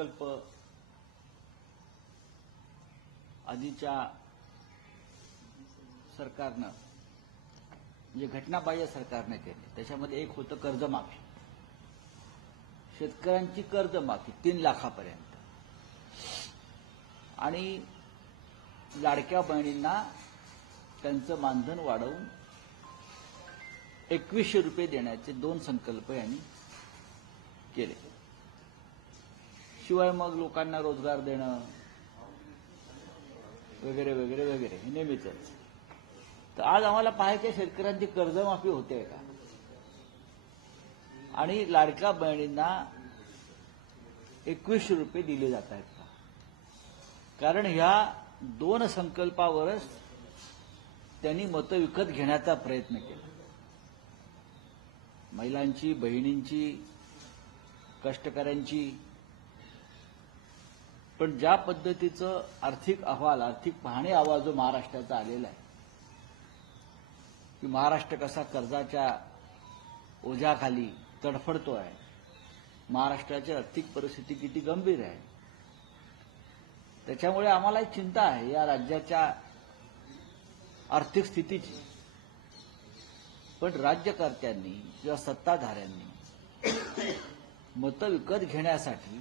अर्थसंकल्प आधीच्या सरकारनं म्हणजे घटनाबाह्य सरकारने केले. त्याच्यामध्ये एक होतं कर्जमाफी. शेतकऱ्यांची कर्जमाफी 3 लाखापर्यंत आणि लाडक्या बहिणींना त्यांचं मानधन वाढवून 2100 रुपये देण्याचे 2 संकल्प यांनी केले. शिवाय मग लोकांना रोजगार देणं वगैरे वगैरे वगैरे हे नेहमीचंच. तर आज आम्हाला पाहायचे शेतकऱ्यांची कर्जमाफी होते का आणि लाडक्या बहिणींना 2100 रुपये दिले जात आहेत का. कारण ह्या 2 संकल्पावरच त्यांनी मतं विकत घेण्याचा प्रयत्न केला. महिलांची, बहिणींची, कष्टकऱ्यांची. पण ज्या पद्धतीचं आर्थिक अहवाल, आर्थिक पाहणी अहवाल जो महाराष्ट्राचा आलेला आहे की महाराष्ट्र कसा कर्जाच्या ओझ्याखाली तडफडतो आहे, महाराष्ट्राची आर्थिक परिस्थिती किती गंभीर आहे, त्याच्यामुळे आम्हाला एक चिंता आहे या राज्याच्या आर्थिक स्थितीची. पण राज्यकर्त्यांनी किंवा सत्ताधाऱ्यांनी मतं विकत घेण्यासाठी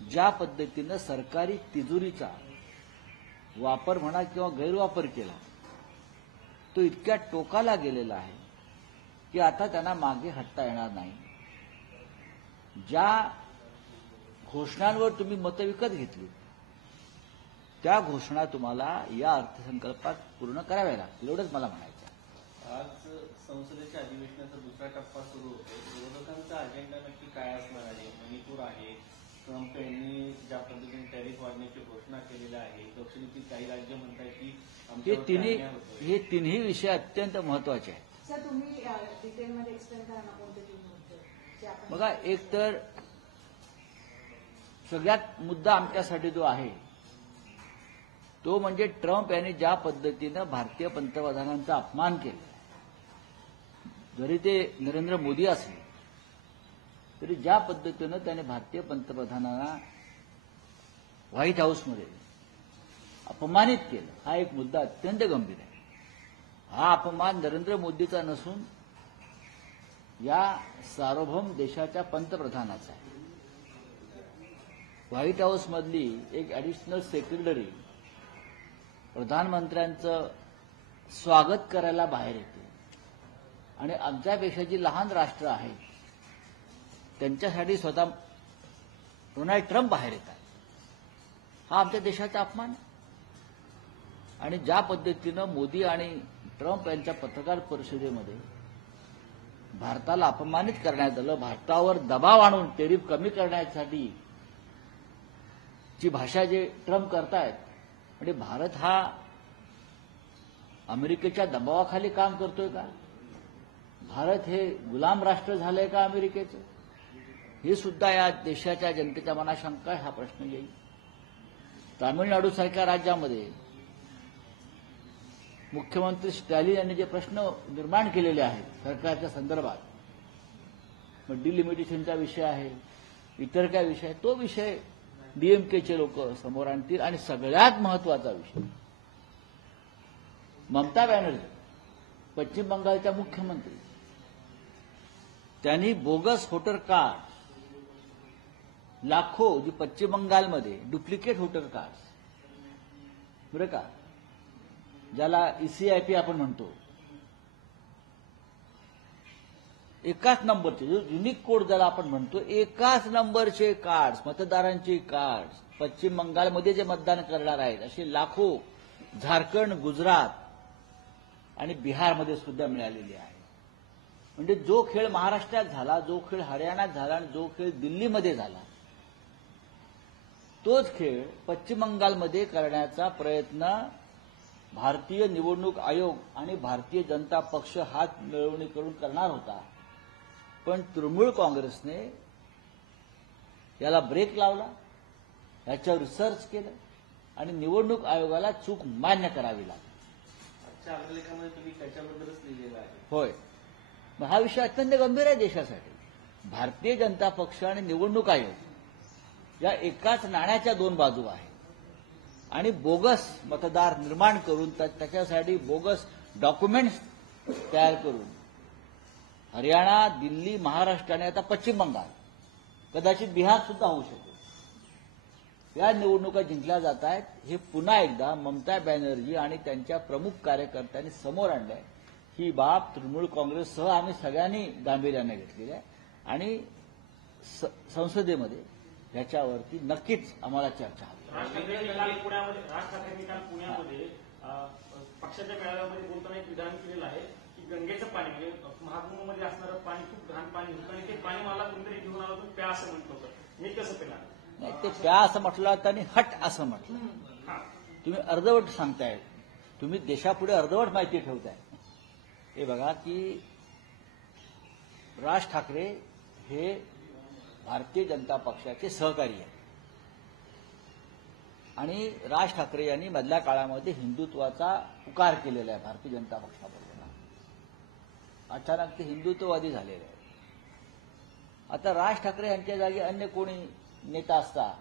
ज्या पद्धतीनं सरकारी तिजोरीचा वापर म्हणा किंवा गैरवापर केला तो इतक्या टोकाला गेलेला आहे की आता त्यांना मागे हटता येणार नाही. ज्या घोषणांवर तुम्ही मतं विकत घेतली त्या घोषणा तुम्हाला या अर्थसंकल्पात पूर्ण कराव्या लागतील, एवढंच मला म्हणायचं. आज संसदेच्या अधिवेशनाचा 2रा टप्पा सुरू होतो. विरोधकांचा अजेंडा नक्की काय असणार आहे? मणिपूर आहे, ट्रम्प यांनी ज्या पद्धतीने टॅरिफ वाढण्याची घोषणा केलेली आहे, दक्षिणेतील काही राज्य म्हणतात की हे तिन्ही विषय अत्यंत महत्वाचे आहेत. सर, तुम्ही डिटेलमध्ये एक्सप्लेन करा ना कोणते 3 मुद्दे. बघा, एक तर सगळ्यात मुद्दा आमच्यासाठी जो आहे तो म्हणजे ट्रम्प यांनी ज्या पद्धतीनं भारतीय पंतप्रधानांचा अपमान केला, जरी ते नरेंद्र मोदी असले तरी ज्या पद्धतीनं त्याने भारतीय पंतप्रधानांना व्हाईट हाऊसमध्ये अपमानित केलं, हा एक मुद्दा अत्यंत गंभीर आहे. हा अपमान नरेंद्र मोदीचा नसून या सार्वभौम देशाच्या पंतप्रधानाचा आहे. व्हाईट हाऊसमधली एक ॲडिशनल सेक्रेटरी प्रधानमंत्र्यांचं स्वागत करायला बाहेर येते आणि आमच्यापेक्षा जी लहान राष्ट्र आहे त्यांच्यासाठी स्वतः डोनाल्ड ट्रम्प बाहेर येतात. हा आमच्या देशाचा अपमान आहे. आणि ज्या पद्धतीनं मोदी आणि ट्रम्प यांच्या पत्रकार परिषदेमध्ये भारताला अपमानित करण्यात आलं, भारतावर दबाव आणून टेरिफ कमी करण्यासाठी जी भाषा जे ट्रम्प करतायत, म्हणजे भारत हा अमेरिकेच्या दबावाखाली काम करतोय का? भारत हे गुलाम राष्ट्र झालंय का अमेरिकेचं? हे सुद्धा या देशाच्या जनतेच्या मनात शंका आहे. हा प्रश्न येईल. तामिळनाडूसारख्या राज्यामध्ये मुख्यमंत्री स्टॅलिन यांनी जे प्रश्न निर्माण केलेले आहेत सरकारच्या संदर्भात, मग डिलिमिटेशनचा विषय आहे, इतर काय विषय आहे, तो विषय डीएमकेचे लोक समोर आणतील. आणि सगळ्यात महत्वाचा विषय, ममता बॅनर्जी पश्चिम बंगालच्या मुख्यमंत्री, त्यांनी बोगस व्होटर कार्ड लाखो जी पश्चिम बंगालमध्ये डुप्लिकेट व्होटर कार्ड बरं का, ज्याला ईसीआयपी आपण म्हणतो, एकाच नंबरचे जो युनिक कोड ज्याला आपण म्हणतो, एकाच नंबरचे कार्ड, मतदारांचे कार्ड पश्चिम बंगालमध्ये जे मतदान करणार आहेत असे लाखो झारखंड, गुजरात आणि बिहारमध्ये सुद्धा मिळालेली आहे. म्हणजे जो खेळ महाराष्ट्रात झाला, जो खेळ हरियाणात झाला आणि जो खेळ दिल्लीमध्ये झाला, तोच खेळ पश्चिम बंगालमध्ये करण्याचा प्रयत्न भारतीय निवडणूक आयोग आणि भारतीय जनता पक्ष हात मिळवणी करून करणार होता. पण तृणमूल काँग्रेसने याला ब्रेक लावला, याच्यावर रिसर्च केलं आणि निवडणूक आयोगाला चूक मान्य करावी लागली. आजच्या अभिलेखामध्ये तुम्ही त्याच्याबद्दलच लिहिलेलं आहे. होय, मग हा विषय अत्यंत गंभीर आहे देशासाठी. भारतीय जनता पक्ष आणि निवडणूक आयोग या एकाच नाण्याच्या दोन बाजू आहेत आणि बोगस मतदार निर्माण करून त्याच्यासाठी बोगस डॉक्युमेंट्स तयार करून हरियाणा, दिल्ली, महाराष्ट्र आणि आता पश्चिम बंगाल, कदाचित बिहार सुद्धा होऊ शकेल, या निवडणुका जिंकल्या जात आहेत. हे पुन्हा एकदा ममता बॅनर्जी आणि त्यांच्या प्रमुख कार्यकर्त्यांनी समोर आणलंय. ही बाब तृणमूल काँग्रेससह आम्ही सगळ्यांनी गांभीर्याने घेतलेली आहे आणि संसदेमध्ये ह्याच्यावरती नक्कीच आम्हाला चर्चा हवी. राज ठाकरेंनी काल पुण्यामध्ये पक्षाच्या मेळाव्यामध्ये बोलताना एक विधान केलेलं आहे की गंगेचं पाणी म्हणजे महाकुंभमध्ये असणारं पाणी खूप घाण पाणी होतं आणि ते पाणी मला कोणतरी घेऊन आलं होतं, प्या असं म्हटलं होतं. मी कसं पेला नाही, ते प्या असं म्हटलं त्यांनी हट असं म्हटलं. तुम्ही अर्धवट सांगताय, तुम्ही देशापुढे अर्धवट माहिती ठेवताय. हे बघा की राज ठाकरे हे भारतीय जनता पक्षाचे सहकारी आहेत आणि राज ठाकरे यांनी मधल्या काळामध्ये हिंदुत्वाचा पुकार केलेला आहे भारतीय जनता पक्षाबरोबर. अचानक ते हिंदुत्ववादी झालेले आहेत. आता राज ठाकरे यांच्या जागी अन्य कोणी नेता असता,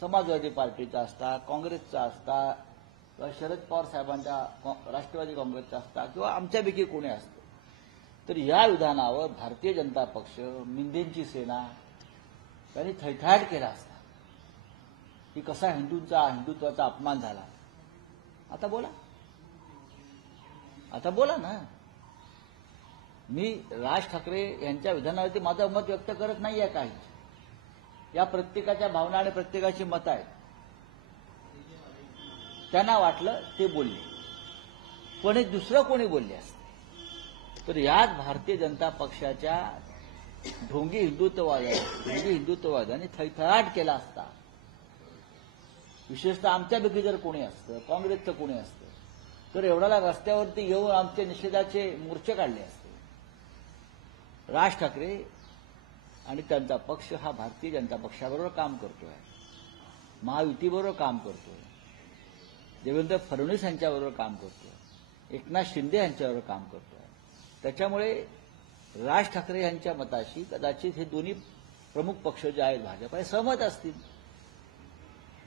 समाजवादी पार्टीचा असता, काँग्रेसचा असता किंवा शरद पवार साहेबांच्या राष्ट्रवादी काँग्रेसचा असता किंवा आमच्यापैकी कोणी असतं, तर या विधानावर भारतीय जनता पक्ष, मिंदेंची सेना त्यांनी थैथाट केला असता की कसा हिंदुत्वाचा अपमान झाला. आता बोला ना. मी राज ठाकरे यांच्या विधानावरती माझं मत व्यक्त करत नाहीये. काही या प्रत्येकाच्या भावना आणि प्रत्येकाची मतं आहेत. त्यांना वाटलं ते बोलले, पण हे दुसरं कोणी बोलले असते तर याच भारतीय जनता पक्षाच्या ढोंगी हिंदुत्ववादाने थैथाट केला असता. विशेषतः आमच्यापैकी जर कोणी असतं, काँग्रेसचं कोणी असतं, तर एवढ्याला रस्त्यावरती येऊन आमचे निषेधाचे मोर्चे काढले असते. राज ठाकरे आणि त्यांचा पक्ष हा भारतीय जनता पक्षाबरोबर काम करतोय, महायुतीबरोबर काम करतोय, देवेंद्र फडणवीस यांच्याबरोबर काम करतोय, एकनाथ शिंदे यांच्याबरोबर काम करतोय. त्याच्यामुळे राज ठाकरे यांच्या मताशी कदाचित हे दोन्ही प्रमुख पक्ष जे आहेत भाजप हे सहमत असतील.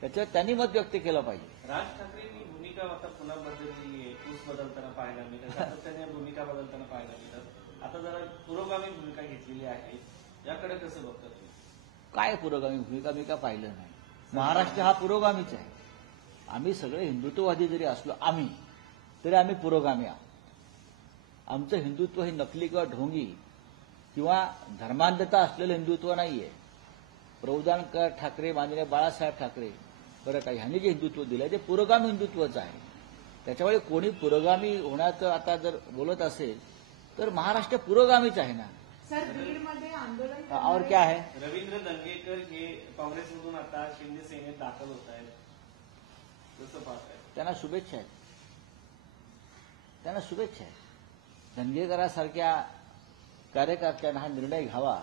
त्याच्यावर त्यांनी मत व्यक्त केलं पाहिजे. राज ठाकरेंनी भूमिका आता पुन्हा बदललेली आहे. ऊस बदलताना पाहायला मिळतात, सातत्याने भूमिका बदलताना पाहायला मिळतात. आता जरा पुरोगामी भूमिका घेतलेली आहे. याकडे कसं बघतात तुम्ही? काय पुरोगामी भूमिका मी का पाहिलं नाही. महाराष्ट्र हा पुरोगामीच आहे. आम्ही सगळे हिंदुत्ववादी जरी असलो तरी आम्ही पुरोगामी आहोत. आमचं हिंदुत्व हे नकली किंवा ढोंगी किंवा धर्मांधता असलेलं हिंदुत्व नाहीये. प्रबोधनकार ठाकरे, माननीय बाळासाहेब ठाकरे, बरं का, ह्यांनी जे हिंदुत्व दिलं ते पुरोगामी हिंदुत्वच आहे. त्याच्यामुळे कोणी पुरोगामी होण्याचं आता जर बोलत असेल तर महाराष्ट्र पुरोगामीच आहे ना. सर, बीडमध्ये आंदोलन और क्या है? रवींद्र दंगेकर हे काँग्रेसमधून आता शिंदे सेनेत दाखल होत आहेत, कसं पाहताय? त्यांना शुभेच्छा आहेत. धनगेकरांसारख्या कार्यकर्त्यांना हा निर्णय घ्यावा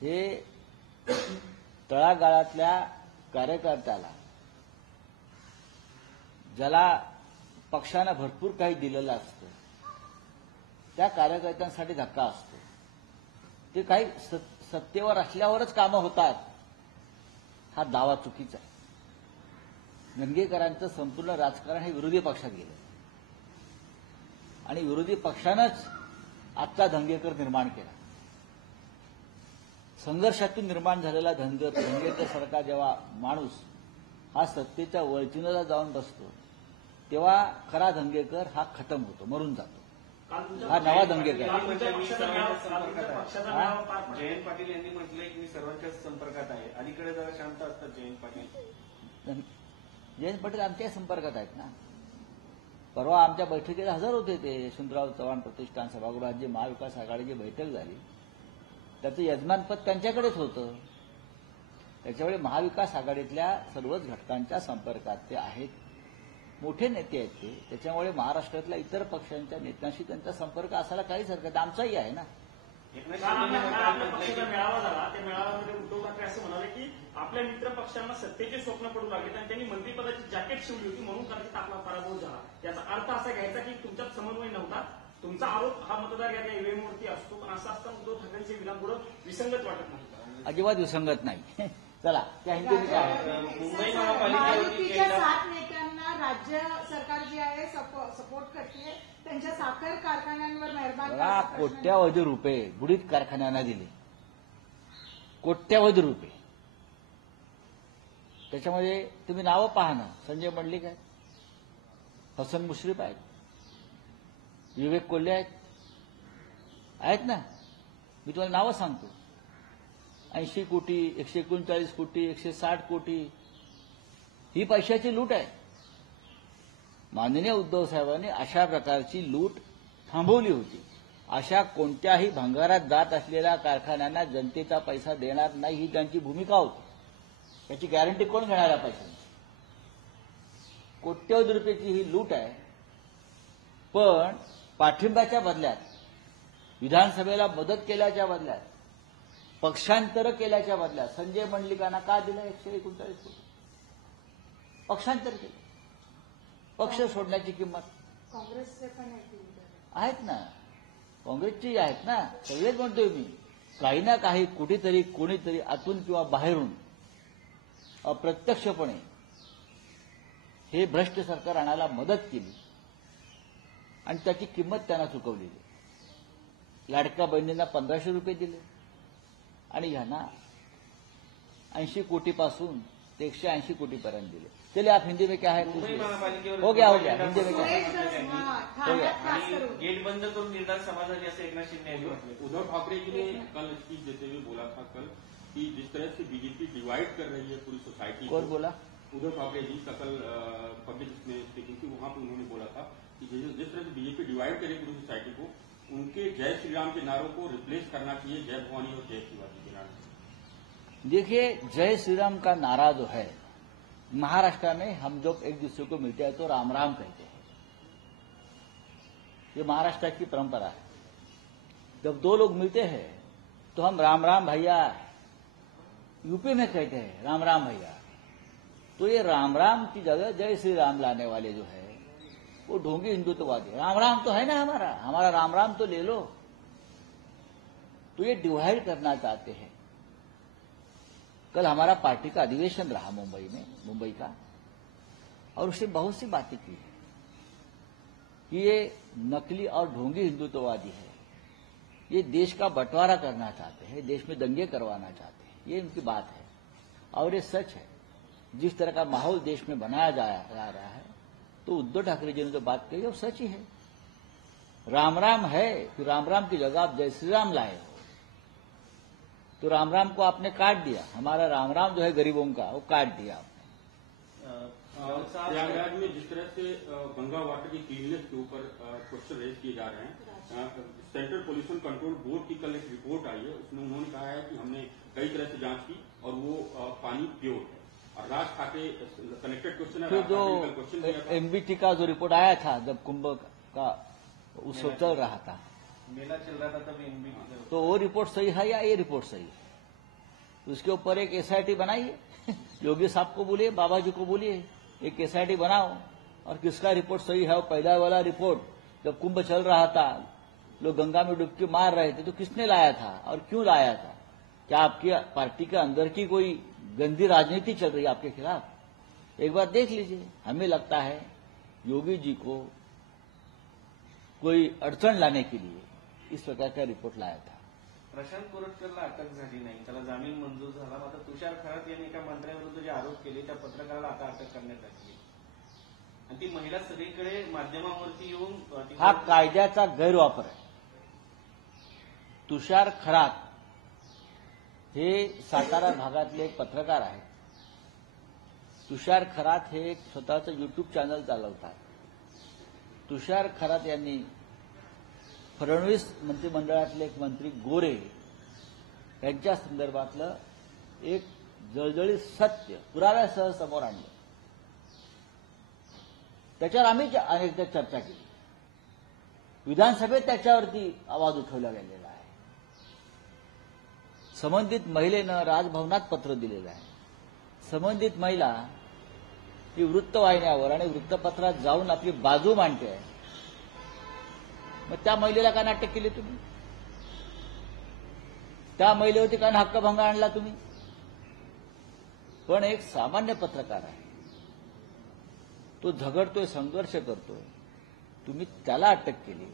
हे तळागाळातल्या कार्यकर्त्याला, ज्याला पक्षानं भरपूर काही दिलेलं असतं, त्या कार्यकर्त्यांसाठी धक्का असतो. ते काही सत्तेवर असल्यावरच कामं होतात, हा दावा चुकीचा आहे. धनगेकरांचं संपूर्ण राजकारण हे विरोधी पक्षात गेलं आणि विरोधी पक्षानंच आजचा धनगेकर निर्माण केला. संघर्षातून निर्माण झालेला धनगेकर सारखा जेव्हा माणूस हा सत्तेच्या वळचिनीला जाऊन बसतो तेव्हा खरा धनगेकर हा खतम होतो, मरून जातो. हा नवा धनगेकर. जयंत पाटील यांनी म्हटलंय की मी सर्वांच्याच संपर्कात आहे. अलीकडे जरा शांत असतात जयंत पाटील. जयंत पाटील आमच्या संपर्कात आहेत ना. परवा आमच्या बैठकीला हजर होते ते. यशवंतराव चव्हाण प्रतिष्ठान सभागृहात जी महाविकास आघाडीची बैठक झाली त्याचं यजमानपद त्यांच्याकडेच होतं. त्याच्यामुळे महाविकास आघाडीतल्या सर्वच घटकांच्या संपर्कात ते आहेत. मोठे नेते आहेत ते. त्याच्यामुळे महाराष्ट्रातल्या इतर पक्षांच्या नेत्यांशी त्यांचा संपर्क असायला काहीच हरकत, आमचाही आहे ना. पक्षाचा मेळावा झाला, त्या मेळाव्यामध्ये उद्धव ठाकरे असं म्हणाले की आपल्या मित्र पक्षांना सत्तेचे स्वप्न पडू लागले आणि त्यांनी मंत्रिपदाची जॅकेट शिवली होती म्हणून कदाचित आपला पराभव झाला. याचा अर्थ असा घ्यायचा की तुमच्यात समन्वय नव्हता. तुमचा आरोप हा मतदार या ईव्हीएमवरती असतो, पण असं असताना उद्धव ठाकरेंचे विधान पुढे विसंगत वाटत नाही. अजिबात विसंगत नाही. चला त्या हिंदी काय आहे? मुंबई महापालिकेवरती महायुतीच्या केलेला 7 नेत्यांना राज्य सरकार जे आहे सपोर्ट करते, त्यांच्या साखर कारखान्यांवर मेहरबान बघा, करायचा प्रश्न कोट्यावधी रुपये बुडीत कारखान्यांना दिले, कोट्यावधी रुपये. त्याच्यामध्ये तुम्ही नावं पहा ना, संजय मंडलिक आहेत, हसन मुश्रीफ आहेत, विवेक कोल्हे आहेत ना. मी तुम्हाला नावं सांगतो. 80 कोटी, 139 कोटी, 160 कोटी ही पैशाची लूट आहे. माननीय उद्धव साहेबांनी अशा प्रकारची लूट थांबवली होती. अशा कोणत्याही भंगारात जात असलेल्या कारखान्यांना जनतेचा पैसा देणार नाही ही त्यांची भूमिका होती. याची गॅरंटी कोण घेणार आहे पैशाची? कोट्यवधी रुपयाची ही लूट आहे. पण पाठिंब्याच्या बदल्यात, विधानसभेला मदत केल्याच्या बदल्यात, पक्षांतर केल्याच्या बदल्यात संजय मंडलिकांना का दिलं 139 कोटी? पक्षांतर केलं. पक्ष सोडण्याची किंमत काँग्रेसचे पण आहे आहेत ना, काँग्रेसची आहेत ना. सगळेच म्हणतोय मी, काही ना काही कुठेतरी कोणीतरी आतून किंवा बाहेरून अप्रत्यक्षपणे हे भ्रष्ट सरकार आणायला मदत केली आणि त्याची किंमत त्यांना चुकवलेली. लाडक्या बहिणींना 1500 रुपये दिले आणि ह्यांना 80 कोटीपासून ते 180 कोटीपर्यंत दिले. चलिए आप हिंदी में क्या है मुंबई महापालिकेवर हो गया हिंदी में क्या है? ठाण्यात खास करून गेट बंद करून निर्धार समाजाचे असं एकनाथ शिंदे यांनी म्हटलं. उद्धव ठाकरे जी ने कल स्पीच देते हुए बोला था कल कि जिस तरह से बीजेपी डिवाइड कर रही है पूरी सोसाइटी कौन बोला? उद्धव ठाकरे जी का कल पब्लिक में स्पीकिंग थी, वहां पर उन्होंने बोला था कि जिस तरह से बीजेपी डिवाइड करे पूरी सोसाइटी को, उनके जय श्री राम के नारों को रिप्लेस करना चाहिए जय भवानी और जय शिवाजी के नारे. देखिए, जय श्री राम का नारा जो है, महाराष्ट्र में हम जब एक दूसरे को मिलते हैं तो राम राम कहते हैं. ये महाराष्ट्र की परंपरा है. जब दो लोग मिलते हैं तो हम राम राम भैया, यूपी में कहते हैं राम राम भैया. तो ये राम राम की जगह जय श्री राम लाने वाले जो है वो ढोंगी हिंदुत्ववादी. राम राम तो है ना, हमारा राम राम तो ले लो. तो ये डिवाइड करना चाहते हैं. कल हमारा पार्टी का अधिवेशन रहा मुंबई का, और उसने बहुत सी बातें की कि ये नकली और ढोंगी हिंदुत्ववादी है, ये देश का बंटवारा करना चाहते हैं, देश में दंगे करवाना चाहते हैं. ये उनकी बात है और ये सच है. जिस तरह का माहौल देश में बनाया जा रहा है, तो उद्धव ठाकरे जी ने जो बात कही वो सच ही है. राम राम है तो राम राम की जगह आप जय श्री राम लाए हो, तो राम राम को आपने काट दिया. हमारा राम राम जो है गरीबों का, वो काट दिया आपने. प्रयागराज में जिस तरह से गंगा वाटर की क्लीननेस के ऊपर क्वेश्चन रेज किए जा रहे हैं, सेंट्रल पोल्यूशन कंट्रोल बोर्ड की कल एक रिपोर्ट आई है, उसमें उन्होंने कहा है कि हमने कई तरह से जांच की और वो पानी प्योर है. और राज ठाकरे कनेक्टेड क्वेश्चन है, फिर राज ठाकरे ने कल क्वेश्चन किया जो था. एमबीटी का जो रिपोर्ट आया था जब कुंभ का उत्सव चल रहा था, मेला चल रहा था तब एनबीटी तो वो रिपोर्ट सही है या ये रिपोर्ट सही है? उसके ऊपर एक एसआईटी बनाइए. योगी साहब को बोलिए, बाबा जी को बोलिए, एक एसआईटी बनाओ और किसका रिपोर्ट सही है. वो पहला वाला रिपोर्ट जब कुंभ चल रहा था, लोग गंगा में डुबकी मार रहे थे, तो किसने लाया था और क्यों लाया था? क्या आपकी पार्टी के अंदर की कोई गंदी राजनीति चल रही है आपके खिलाफ? एक बार देख लीजिए. हमें लगता है योगी जी को कोई अड़चन लाने के लिए इस प्रकार का रिपोर्ट लाया था. प्रशांत कोरटकरला अटक झाली नाही, त्याला जामीन मंजूर झाला. मात्र तुषार खरात यांनी एका मंत्र्याविरुद्ध जे आरोप केले त्या पत्रकाराला आता अटक करण्यात आली आणि ती महिला सगळीकडे माध्यमांवरती येऊन हा कायद्याचा गैरवापर आहे. तुषार खरात हे सातारा भागातले एक पत्रकार आहेत. तुषार खरात हे एक स्वतःचं युट्यूब चॅनल चालवतात. तुषार खरात यांनी फडणवीस मंत्रिमंडळातले एक मंत्री गोरे यांच्या संदर्भातलं एक जळजळीत सत्य पुराव्यासह समोर आणलं. त्याच्यावर आम्ही अनेकदा चर्चा केली. विधानसभेत त्याच्यावरती आवाज उठवला गेलेला आहे. संबंधित महिलेनं राजभवनात पत्र दिलेलं आहे. संबंधित महिला ही वृत्तवाहिन्यावर आणि वृत्तपत्रात जाऊन आपली बाजू मांडते आहे. मग त्या महिलेला का नाटक केले तुम्ही? त्या महिलेवरती कारण हक्कभंग आणला तुम्ही. पण एक सामान्य पत्रकार आहे, तो झगडतोय, संघर्ष करतोय, तुम्ही त्याला अटक केली.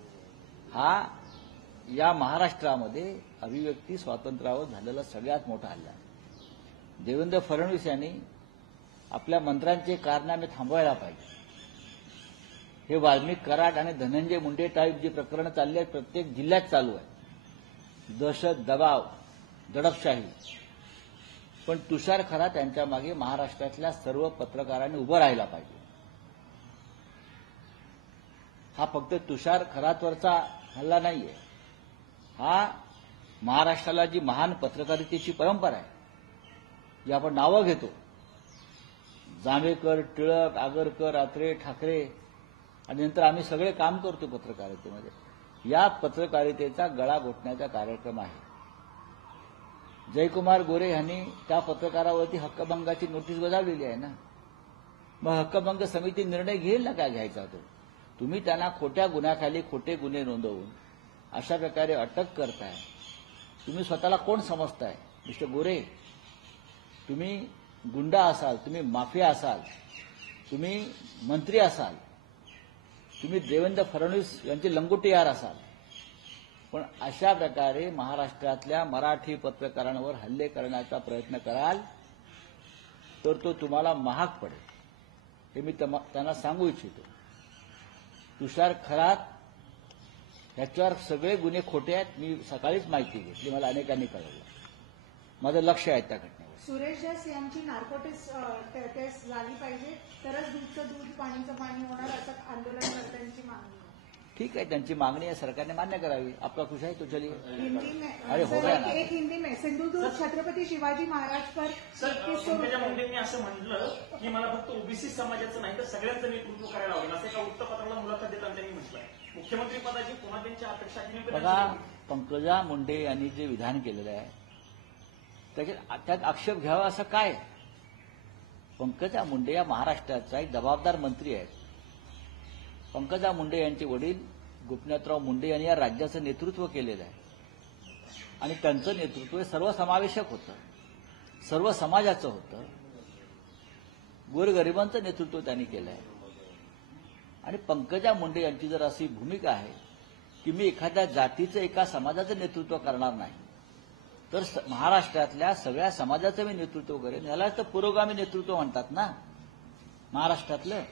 हा या महाराष्ट्रामध्ये अभिव्यक्ती स्वातंत्र्यावर झालेला सगळ्यात मोठा हल्ला आहे. देवेंद्र फडणवीस यांनी आपल्या मंत्र्यांचे कारनामे थांबवायला पाहिजे. हे वाल्मिक कराड आणि धनंजय मुंडे टाईप जी प्रकरणं चालली आहेत प्रत्येक जिल्ह्यात चालू आहे. दहशत, दबाव, दडपशाही. पण तुषार खरात यांच्या मागे महाराष्ट्रातल्या सर्व पत्रकारांनी उभं राहायला पाहिजे. हा फक्त तुषार खरातवरचा हल्ला नाहीये. हा महाराष्ट्राला जी महान पत्रकारितेची परंपरा आहे, जी आपण नावं घेतो, जांभेकर, टिळक, आगरकर, अत्रे, ठाकरे, आणि नंतर आम्ही सगळे काम करतो पत्रकारितेमध्ये, या पत्रकारितेचा गळा घोटण्याचा कार्यक्रम आहे. जयकुमार गोरे यांनी त्या पत्रकारावरती हक्कभंगाची नोटीस बजावलेली आहे ना. मग हक्कभंग समिती निर्णय घेईल ना काय घ्यायचा तो. तुम्ही त्यांना खोट्या गुन्ह्याखाली खोटे गुन्हे नोंदवून अशा प्रकारे अटक करताय. तुम्ही स्वतःला कोण समजताय मिस्टर गोरे? तुम्ही गुंडा असाल, तुम्ही माफिया असाल, तुम्ही मंत्री असाल, तुम्ही देवेंद्र फडणवीस यांचे लंगोटीयार असाल, पण अशा प्रकारे महाराष्ट्रातल्या मराठी पत्रकारांवर हल्ले करण्याचा प्रयत्न कराल तर तो तुम्हाला महाग पडेल. हे मी त्यांना सांगू इच्छितो. तुषार खरात ह्याच्यावर सगळे गुन्हे खोटे आहेत. मी सकाळीच माहिती घेतली, मला अनेकांनी कळवलं. माझं लक्ष आहे त्या घटनेवर. सुरेश जस यांची नार्कोटिक्स टेस्ट झाली पाहिजे, तरच दूधचं दूध पाणीचं पाणी होणार, असं आंदोलनकर्त्यांची मागणी आहे. ठीक आहे, त्यांची मागणी आहे, सरकारने मान्य करावी. आपला खुश आहे तो चलिए. हिंदी में अरे हो गया ना. एक हिंदी में सिंधुदुर्ग छत्रपती शिवाजी महाराज पर सर 2100 पंकजा रुपये. मुंडेंनी असं म्हटलं की मला फक्त ओबीसी समाजाचं नाही तर सगळ्यांचं नेतृत्व करायला आवडेल, असं एका वृत्तपत्राला मुलाखत देताना त्यांनी म्हटलंय. मुख्यमंत्री पदाची पुन्हा त्यांची अपेक्षा केली तर बघा, त्यांची- पंकजा मुंडे यांनी जे विधान केलेलं आहे त्यात आक्षेप घ्यावा असं काय? पंकजा मुंडे या महाराष्ट्राचा एक जबाबदार मंत्री आहेत. पंकजा मुंडे यांचे वडील गोपीनाथराव मुंडे यांनी या राज्याचं नेतृत्व केलेलं आहे आणि त्यांचं नेतृत्व हे सर्वसमावेशक होतं, सर्व समाजाचं होतं. गोरगरिबांचं नेतृत्व त्यांनी केलं आहे. आणि पंकजा मुंडे यांची जर अशी भूमिका आहे की मी एखाद्या जातीचं, एका समाजाचं नेतृत्व करणार नाही, तर महाराष्ट्रातल्या सगळ्या समाजाचं मी नेतृत्व करेन, यालाच तर पुरोगामी नेतृत्व म्हणतात ना महाराष्ट्रातलं.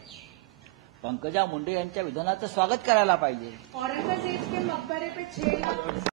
पंकजा मुंडे यांच्या विधानाचं स्वागत करायला पाहिजे. औरंगजेब के मकबरे पे 6 लाख